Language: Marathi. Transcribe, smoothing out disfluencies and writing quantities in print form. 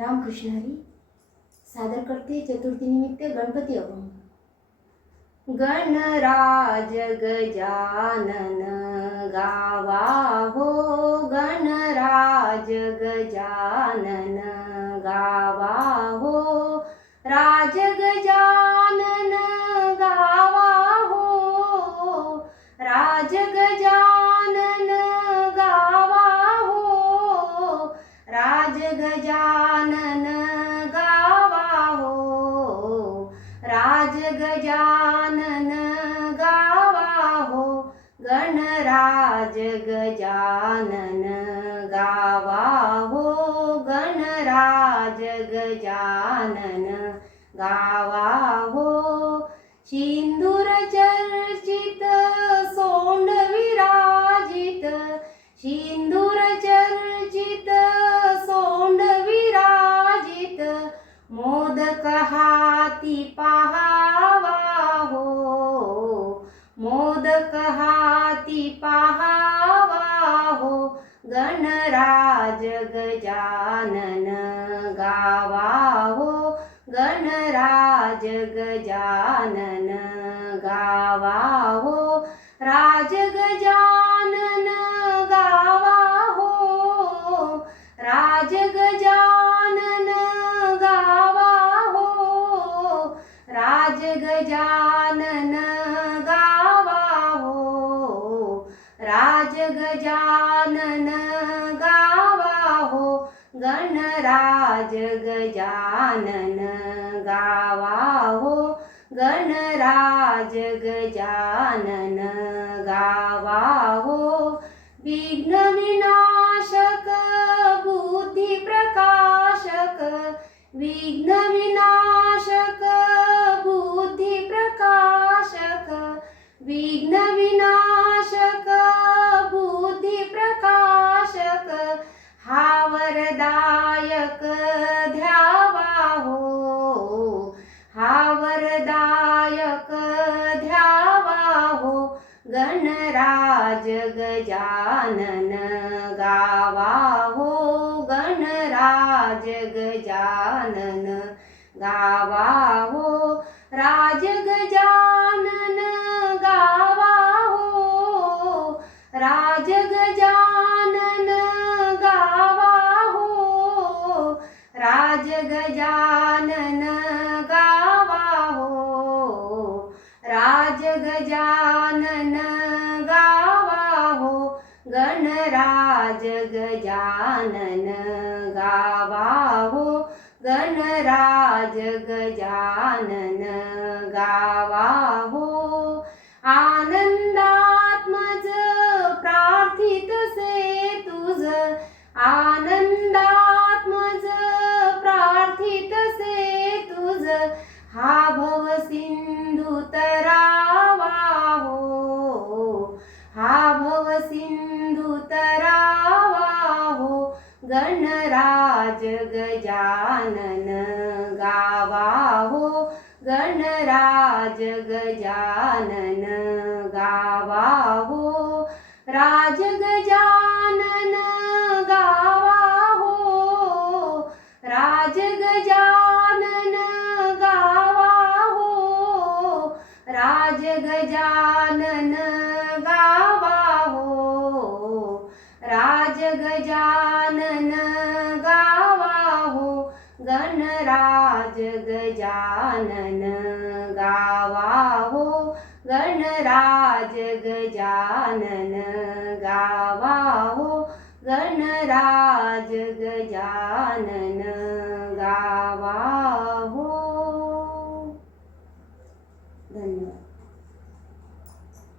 रामकृष्ण हरी सादर करते चतुर्थीनिमित्त गणपती अभंग. गणराज गजानन गावा हो, गणराज गजानन गावा हो, राज गजानन गावा हो, राज गजानन गावा हो, राज गजानन गावा हो, राज गजानन गावा हो, गणराज गजानन गावा हो, गणराज गजानन गावा हो. सिंदूर चर्चित सोंड विराजित, सिंदूर चर्चित सोंड विराजित, मोदक हाती पाहावा हो, मोदक हाती पाहावा हो, गणराज गजानन गावा हो, गणराज गजानन गावा हो, राज गजानन गावा हो, राज गजानन गावा हो, राज गजानन गावा हो, राज गजानन गावा हो, गणराज गजानन गावा हो, गणराज गजानन गावा हो. विघ्न विनाशक बुद्धी प्रकाशक, विघ्न विनाशक बुद्धी प्रकाशक, विघ्न विनाशक बुद्धी प्रकाशक, हा वरदायक ध्यावा हो, हा वरदायक ध्यावा हो, गणराज गजानन गावा हो, गणराज गजानन गावा हो, राज गजानन गावा हो, राज गजानन गावा हो, राज गजानन गावा हो, राज गजानन गावा हो, गणराज गजानन गावा हो, गणराज गजानन गावा हो. आनंदात्मज प्रार्थित से तुझ, आनंदात्मज प्रार्थित से तुझ, हा भव सिंधू तरावा हो, हा भव सिंधू तरावा हो, गणराज गजानन गावा हो, गणराज गजानन गावा हो, राज गजानन गावा हो, राज गजानन गावा हो, राज गजानन गावा हो, राज गजानन गावा हो, गणराज गजानन गावा हो, गणराज गजानन गावा हो, गणराज गजानन